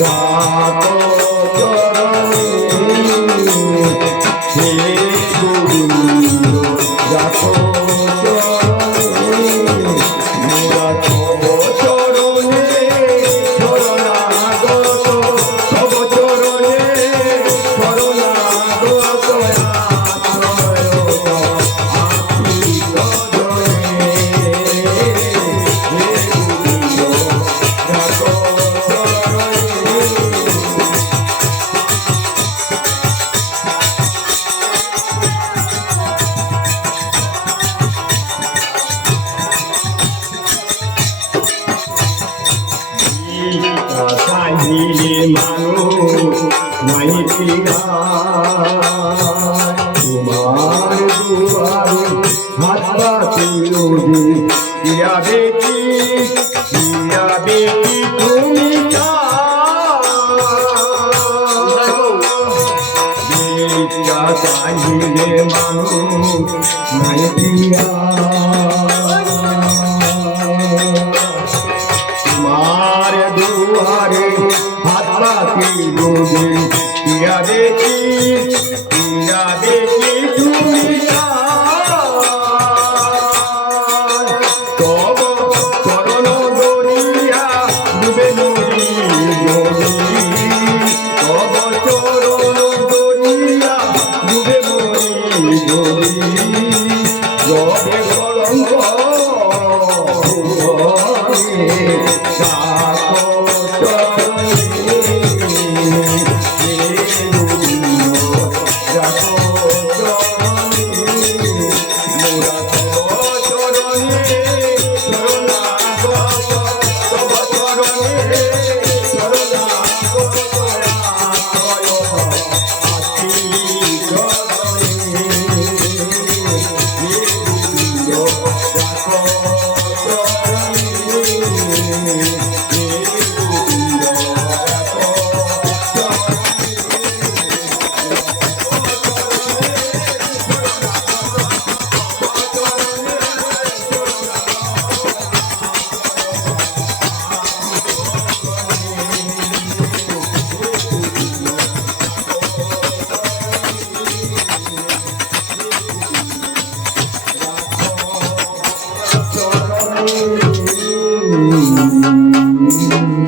রাখো চরণে হে গোবিন্দ রাখো চরণে মোরা তব চরণে শরণাগত তব চরণে শরণাগত চাহিলে মানুষ নাই তোমার দুয়ারে হাত পাতিলে যাবে কি তুমি চাহিলে মানুষ নাই তোমার দুয়ারে হাত পাতি রোদে দেখি তুমি তব চরণ গড়িয়া ডুবে নদী তব চরণ গড়িয়া ডুবে নদী রবে কলঙ্ক Mm-hmm.